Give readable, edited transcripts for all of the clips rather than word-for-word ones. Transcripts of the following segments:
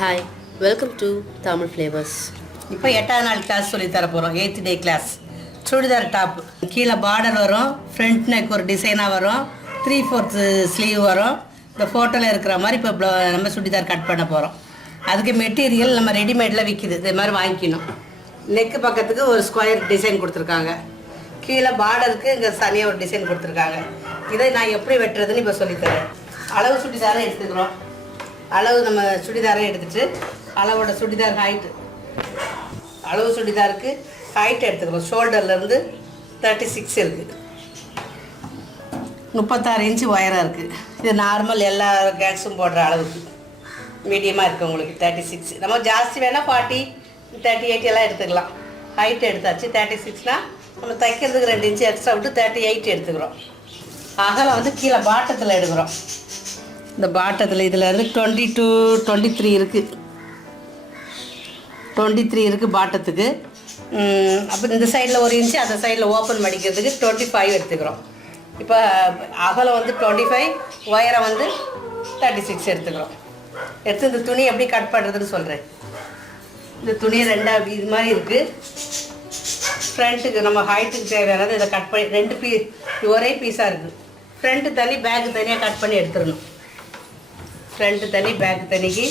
Hi, welcome to Tamil flavours. இப்போ 8வது நாள் கிளாஸ் சொல்லி தர போகிறோம். 8th day class. Churidar top கீழே பார்டர் வரும், ஃப்ரண்ட் நெக் ஒரு டிசைனாக வரும், 3/4 ஸ்லீவ் வரும். இந்த ஃபோட்டோவில் இருக்கிற மாதிரி இப்போ நம்ம சுடிதார் கட் பண்ண போகிறோம். அதுக்கு மெட்டீரியல் நம்ம ரெடிமேடில் விற்கிது, இது மாதிரி வாங்கிக்கணும். நெக்கு பக்கத்துக்கு ஒரு ஸ்கொயர் டிசைன் கொடுத்துருக்காங்க. கீழே பார்டருக்கு இங்கே தனியாக ஒரு டிசைன் கொடுத்துருக்காங்க. இதை நான் எப்படி வெட்டுறதுன்னு இப்போ சொல்லித்தரேன். அளவு சுடிதாரை எடுத்துக்கிறோம். அளவு நம்ம சுடிதாரை எடுத்துகிட்டு அளவோட சுடிதார் ஹைட்டு, அளவு சுடிதாருக்கு ஹைட் எடுத்துக்கிறோம். ஷோல்டர்லேருந்து 36 இருக்குது, 36 இன்ச்சு உயரம் இருக்குது. இது நார்மல் எல்லா கேட்ஸும் போடுற அளவுக்கு மீடியமாக இருக்குது உங்களுக்கு 36. நம்ம ஜாஸ்தி வேணால் 40, 38 எல்லாம் எடுத்துக்கலாம். ஹைட் எடுத்தாச்சு. 36னால் நம்ம தைக்கிறதுக்கு 2 இன்ச்சு எக்ஸ்ட்ரா விட்டு 38 எடுத்துக்கிறோம். அகலம் வந்து கீழே பாட்டத்தில் எடுக்கிறோம். இந்த பாட்டத்தில் இதில் இருந்து 22, 23 இருக்குது. 23 இருக்குது பாட்டத்துக்கு. அப்போ இந்த சைடில் 1 இன்ச்சு, அந்த சைடில் ஓப்பன் மடிக்கிறதுக்கு 25 எடுத்துக்கிறோம். இப்போ அகலம் வந்து 25, உயரம் வந்து 36 எடுத்துக்கிறோம். எடுத்து இந்த துணி எப்படி கட் பண்ணுறதுன்னு சொல்கிறேன். இந்த துணி ரெண்டாக இது மாதிரி இருக்குது. ஃப்ரண்ட்டுக்கு நம்ம ஹைட்டுக்கு தேவையானது இதை கட் பண்ணி 2 ஒரே பீஸாக இருக்குது. ஃப்ரண்ட்டு தனி, பேக்கு தனியாக கட் பண்ணி எடுத்துடணும். ஃப்ரண்ட்டு தனி, பேக்கு தனிக்கு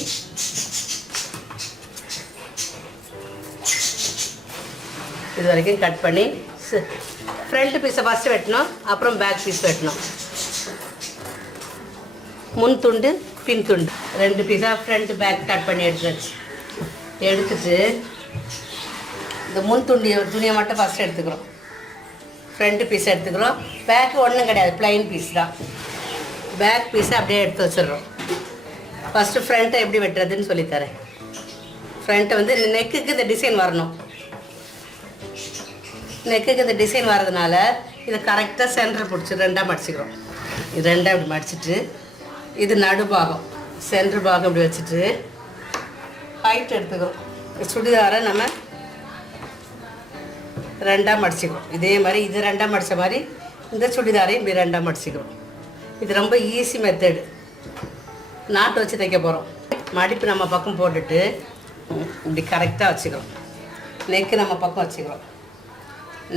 இது வரைக்கும் கட் பண்ணி ஃப்ரண்ட்டு பீஸை ஃபஸ்ட்டு வெட்டணும், அப்புறம் பேக் பீஸ் வெட்டணும். முன் துண்டு, பின் துண்டு 2 பீஸாக ஃப்ரண்ட்டு பேக் கட் பண்ணி எடுத்துட்டு இந்த முன் துணியை மட்டும் ஃபஸ்ட்டு எடுத்துக்கிறோம். ஃப்ரண்ட்டு பீஸ் எடுத்துக்கிறோம். பேக்கு ஒன்றும் கிடையாது, ப்ளைன் பீஸ் தான். பேக் பீஸை அப்படியே எடுத்து வச்சிடுறோம். ஃபஸ்ட்டு ஃப்ரண்ட்டை எப்படி வெட்டுறதுன்னு சொல்லித்தரேன். ஃப்ரண்ட்டை வந்து நெக்குக்கு இந்த டிசைன் வரணும். நெக்குக்கு இந்த டிசைன் வர்றதுனால இதை கரெக்டாக சென்டர் பிடிச்சி 2ஆக மடிச்சுக்கிறோம். இது 2ஆக இப்படி மடிச்சுட்டு, இது நடுபாகம், சென்ட்ரு பாகம் இப்படி வச்சுட்டு ஹைட் எடுத்துக்கிறோம். சுடிதாரை நம்ம 2ஆக மடிச்சுக்கிறோம். இதே மாதிரி இது 2ஆக மடித்த மாதிரி இந்த சுடிதாரையும் இப்படி 2ஆக மடிச்சுக்கிறோம். இது ரொம்ப ஈஸி மெத்தடு. நாட்டு வச்சு தைக்க போகிறோம். மடிப்பு நம்ம பக்கம் போட்டுட்டு இப்படி கரெக்டாக வச்சுக்கிறோம். நெக்கு நம்ம பக்கம் வச்சுக்கிறோம்.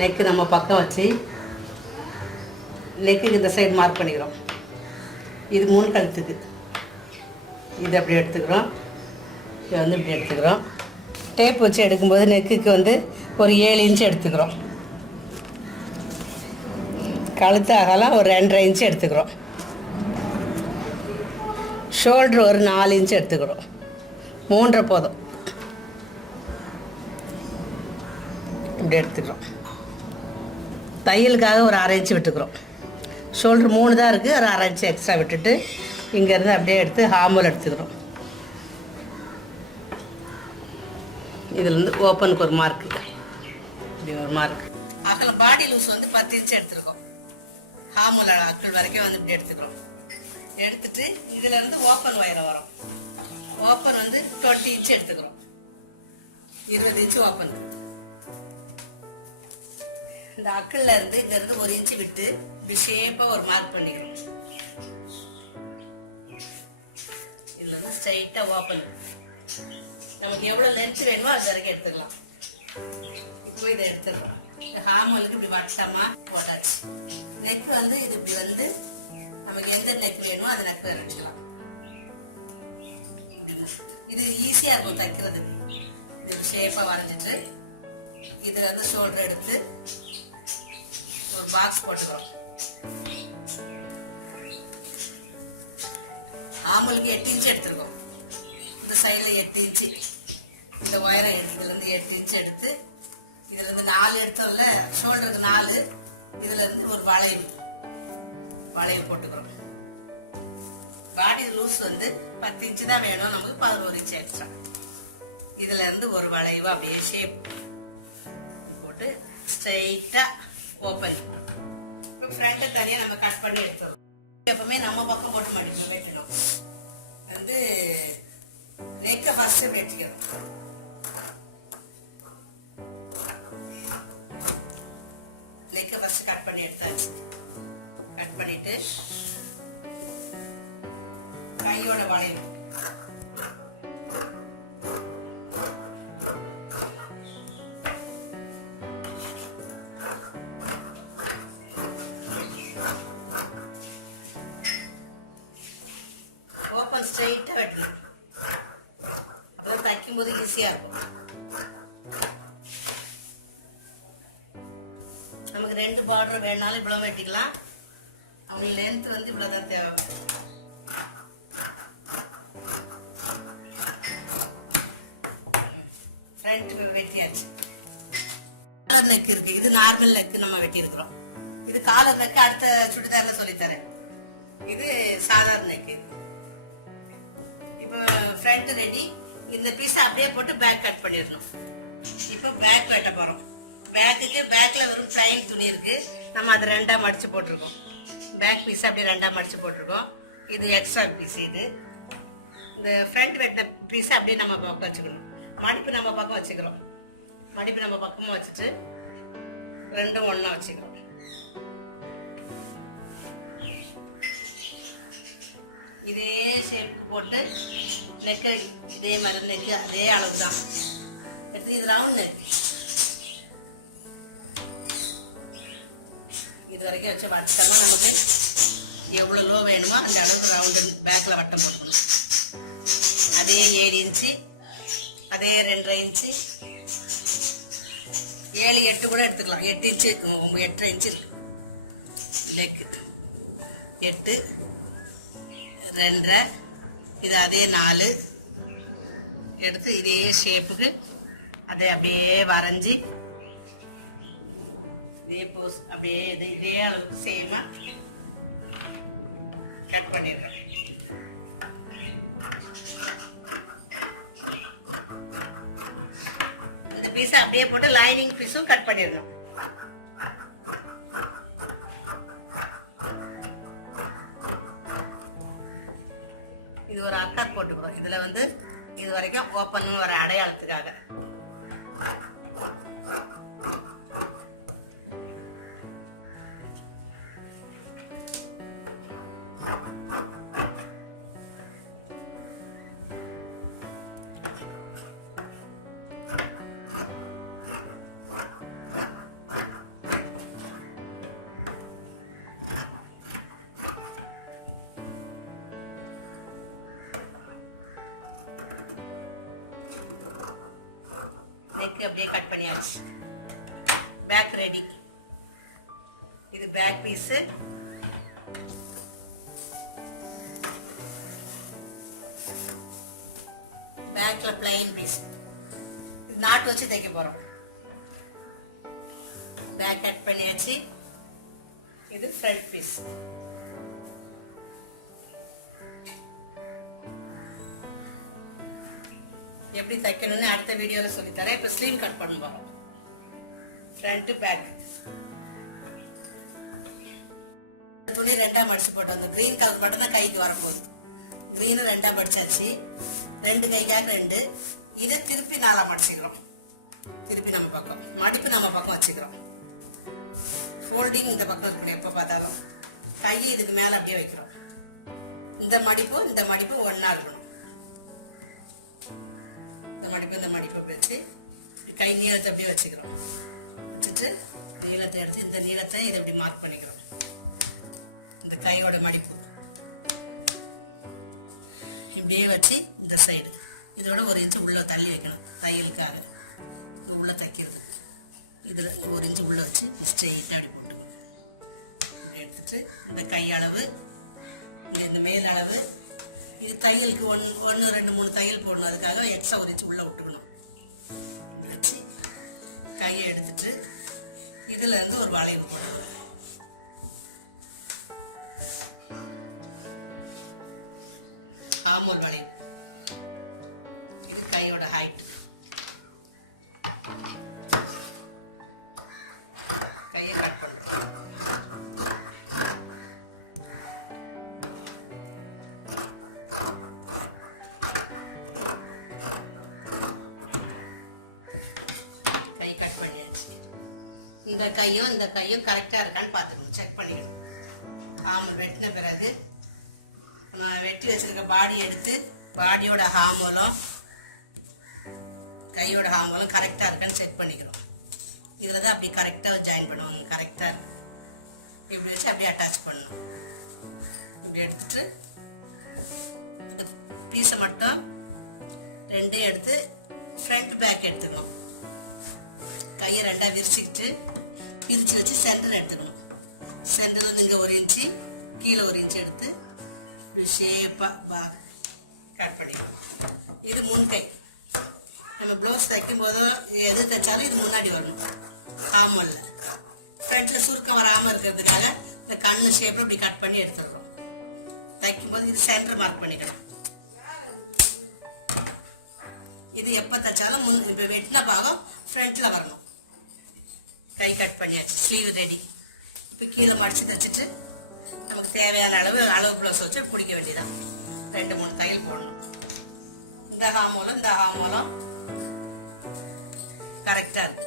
நெக்கு நம்ம பக்கம் வச்சு நெக்குக்கு இந்த சைடு மார்க் பண்ணிக்கிறோம். இது 3 கழுத்துக்கு. இது அப்படி எடுத்துக்கிறோம். இதை வந்து இப்படி எடுத்துக்கிறோம். டேப் வச்சு எடுக்கும்போது நெக்குக்கு வந்து ஒரு 7 இன்ச்சு எடுத்துக்கிறோம். கழுத்து அகலம் ஒரு 2.5 இன்ச்சு எடுத்துக்கிறோம். ஷோல்ட்ரு ஒரு 4 இன்ச்சு எடுத்துக்கிறோம். 3.5 போதும். இப்படி எடுத்துக்கிறோம். தையலுக்காக ஒரு 1/2 இன்ச்சு விட்டுக்கிறோம். ஷோல்ட்ரு 3 தான் இருக்குது, ஒரு 1/2 இன்ச்சு எக்ஸ்ட்ரா விட்டுட்டு இங்கேருந்து அப்படியே எடுத்து ஹார்மோல் எடுத்துக்கிறோம். இதுலேருந்து ஓப்பனுக்கு ஒரு மார்க்கு, இப்படி ஒரு மார்க். அகலம் பாடி லூஸ் வந்து 10 இன்ச்சு எடுத்துருக்கோம். ஹார்மோல் அக்கள் வரைக்கும் வந்து இப்படி எடுத்துக்கிறோம். எடுத்துட்டு இதுல இருந்து ஓப்பன் ஒயரை வரும். ஓப்பன் வந்து 20 இன்ச்சு எடுத்துக்கிறோம். 20 இன்ச்சு ஓப்பன். இந்த அக்கல்ல இருந்து இங்க இருந்து 1 இன்ச்சு விட்டு இப்படி ஷேப்பா ஒரு மார்க் பண்ணிக்கிறோம். இதுல இருந்து ஸ்ட்ரைட்டா ஓப்பன். நமக்கு எவ்வளவு லென்த் வேணுமோ அது வரைக்கும் எடுத்துக்கலாம். இப்போ இதை எடுத்துக்கலாம். இந்த ஹார்மோலுக்கு இப்படி வட்டமா போட்டாச்சு. நெக் வந்து இது இப்படி வந்து நமக்கு எந்த நெக் வேணுமோ அதை நெக் வச்சுக்கலாம். இது ஈஸியா இருக்கும் தைக்கிறது. இது ஷேப்பா வரைஞ்சிட்டு இதுல இருந்து ஷோல்டர் எடுத்து ஒரு பாக்ஸ் போட்டுக்கிறோம். ஆம்பளுக்கு 8 இன்ச்சு எடுத்துருக்கோம். இந்த சைடுல 8 இன்ச்சு, இந்த ஒயரை இதுல இருந்து 8 இன்ச்சு எடுத்து இதுல இருந்து 4 எடுத்தோம்ல, ஷோல்டருக்கு 4, இதுல இருந்து ஒரு வளையல் போட்டுக்கிறோம். பாடி லூஸ் வந்து 10 இன்ச்சு தான் வேணும், நமக்கு 11 இன்ச்சு எக்ஸ்ட்ரா. இதுல இருந்து ஒரு வளைவு அப்படியே ஷேப் போட்டு ஸ்ட்ரைட்டா ஓப்பன். இப்போ ஃப்ரண்ட்டை தனியாக நம்ம கட் பண்ணி எடுத்துறோம். எப்பவுமே நம்ம பக்கம் போட்டு மடிப்பு வெட்டிடும். வந்து நெக்கை ஃபர்ஸ்ட் வெட்டிக்கிறோம். நெக்கை ஃபர்ஸ்ட் கட் பண்ணி எடுத்தாச்சு. கட் பண்ணிட்டு கையோட வளைவு ஸ்ட்ரைட்டாக வெட்டணும். அப்புறம் தைக்கும் போது ஈஸியாக இருக்கும். நமக்கு 2 பார்டர் வேணாலும் இவ்வளோ வெட்டிக்கலாம். அவங்க லென்த் வந்து இவ்வளோதான் தேவை. ஃப்ரண்ட் வெட்டியாச்சு. காலர் நெக் இருக்கு. இது நார்மல் நெக் நம்ம வெட்டி இருக்கிறோம். இது காலர் நெக் அடுத்த சுடிதார்ல சொல்லித்தரேன். இது சாதாரண நெக். இப்போ ஃப்ரண்ட் ரெடி. இந்த பீஸ் அப்படியே போட்டு பேக் கட் பண்ணிடணும். இப்போ பேக் வெட்ட போறோம். பேக்ல வெறும் பிளைன் துணி இருக்கு. நம்ம அதை 2ஆ மடிச்சு போட்டிருக்கோம். பேக் பீஸ் அப்படியே 2ஆ மடிச்சு போட்டிருக்கோம். இது எக்ஸ்ட்ரா பீஸ். இது இந்த ஃப்ரண்ட் வெட்ட பீஸ் அப்படியே நம்ம பக்கம் வச்சுக்கணும். மடிப்பு நம்ம பக்கம் வச்சுக்கிறோம். மடிப்பு நம்ம பக்கமா வச்சுட்டு 2ம் ஒண்ணா வச்சுக்கிறோம். இதே ஷேப் போட்டு நெக் இதே மாதிரி நெக் அதே அளவு தான் எடுத்து இது ரவுண்ட் நெக் இது வரைக்கும் வச்சு வட்டமா நமக்கு எவ்வளவு லோ வேணுமோ அந்த அளவுக்கு ரவுண்ட் பேக்ல வட்டம் போட்டுக்கணும். அதே 7 இன்ச்சு அதே 2.5 இன்ச்சு 7 8 கூட எடுத்துக்கலாம். 8 இன்ச்சு 8.5 இன்ச்சு இருக்கு நெக். 8 2.5 இது அதே 4 எடுத்து இதே ஷேப்புக்கு அதை அப்படியே வரைஞ்சி இதே போஸ் அப்படியே இதே அளவுக்கு சேமா கட் பண்ணிடுறேன். இந்த பீஸ் அப்படியே போட்டு லைனிங் பீஸும் கட் பண்ணிடணும். இது ஒரு அக்கா போட்டுக்கிறோம். இதுல வந்து இது வரைக்கும் ஓப்பன் வர அடையாளத்துக்காக. நெக் அப்படியே கட் பண்ணியாச்சு. Back ready. இது பேக் பீஸ். பேக்ல பிளைன் பீஸ். இது நாட் வச்சு தைக்க போறோம். பேக் கட் பண்ணியாச்சு. இது ஃப்ரண்ட் பீஸ். எப்படி தைக்கணும்னு அடுத்த வீடியோல சொல்லி தரேன். இப்ப ஸ்லீவ் கட் பண்ண போறோம். ஃப்ரண்ட் பேக் துணி 2ஆ மடிச்சு போட்டோம். அந்த கிரீன் கலர் மட்டும் தான் கைக்கு வரும்போது கிரீனும் 2ஆ மடிச்சாச்சு. 2 கைக்காக 2. இதை திருப்பி 4ஆ மடிச்சுக்கிறோம். திருப்பி நம்ம பக்கம் மடிப்பு நம்ம பக்கம் வச்சுக்கிறோம். ஃபோல்டிங் இந்த பக்கம் இருக்கணும். எப்ப பார்த்தாலும் கை இதுக்கு மேல அப்படியே வைக்கிறோம். இந்த மடிப்பு ஒண்ணா இருக்கணும். இந்த மடிப்பை வச்சு கை நீளத்தை அப்படியே வச்சுக்கிறோம். வச்சுட்டு நீளத்தை எடுத்து இந்த நீளத்தை இதை அப்படி மார்க் பண்ணிக்கிறோம். இந்த கையோட மடிப்பு இப்படியே வச்சு இந்த சைடு இதோட 1 இன்ச்சு உள்ள தள்ளி வைக்கணும். தையலுக்காக இது உள்ள தைக்கிறது. இதுல 1 இன்ச்சு உள்ள வச்சு ஸ்ட்ரெயிட்டா அப்படி போட்டுக்கணும். எடுத்துட்டு இந்த கையளவு இந்த மேல் அளவு இது தையலுக்கு 1 2 3 தையல் போடணும். அதுக்காக எக்ஸ்ட்ரா 1 இன்ச்சு உள்ள விட்டுக்கணும். வச்சு கையை எடுத்துட்டு இதுல இருந்து ஒரு வளைவு போடணும். ஆமோல் வளைவு. இது கையோட ஹைட். கையை கட் பண்ணுறோம். இந்த கையும் கரெக்டா இருக்கான்னு பாத்துக்கணும். செக் பண்ணிக்கணும். ஆமோல் வெட்டின பிறகு நான் வெட்டி வச்சிருக்க பாடி எடுத்து பாடியோட ஹார்மோலும் கையோட ஹார்மோலும் கரெக்டா இருக்கான்னு செக் பண்ணிக்கிறோம். இதுலதான் அப்படி கரெக்டா ஜாயின் பண்ணுவாங்க. கரெக்டா இப்படி வச்சு அப்படியே அட்டாச் பண்ணணும். இப்படி எடுத்துட்டு பீஸை மட்டும் ரெண்டையும் எடுத்து ஃப்ரண்ட் பேக் எடுத்துக்கணும். கையை ரெண்டா விரிச்சுக்கிட்டு பிரிச்சு வச்சு சென்டர் எடுத்துக்கணும். சென்டர் இங்க 1 இன்ச்சு கீழே 1 இன்ச்சு எடுத்து ஷேப்பா கட் பண்ணிக்கணும். இது முன்கை. நம்ம ப்ளவுஸ் தைக்கும் போது எது தைச்சாலும் இது முன்னாடி வரணும். ஆமல்ல ஃப்ரண்ட்ல சுருக்கம் வராம இருக்கிறதுக்காக இந்த கண்ணு ஷேப்ல இப்படி கட் பண்ணி எடுத்துடுறோம். தைக்கும் போது இது சென்டர் மார்க் பண்ணிக்கணும். இது எப்ப தைச்சாலும் இப்ப வெட்டின பாகம் ஃப்ரண்ட்ல வரணும். கை கட் பண்ணியாச்சு, ஸ்லீவ் ரெடி. இப்போ கீழே மடிச்சு தைச்சிட்டு நமக்கு தேவையான அளவு ப்ளவுஸ் வச்சு பிடிக்க வேண்டியதான். 2-3 தையல் போடணும். இந்த ஹாமோலம் கரெக்டா இருக்கு.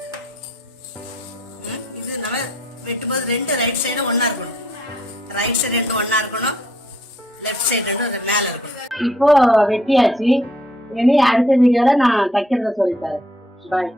இது நம்ம வெட்டும்போது 2 ரைட் சைடும் ஒன்னா இருக்கணும். ரைட் சைடு 2 ஒன்னா இருக்கணும், லெஃப்ட் சைடு 2 மேல இருக்கணும். இப்போ வெட்டியாச்சு. இனி அடுத்த வீடியோல நான் தைக்கிறத சொல்லித்தரேன். பாய்.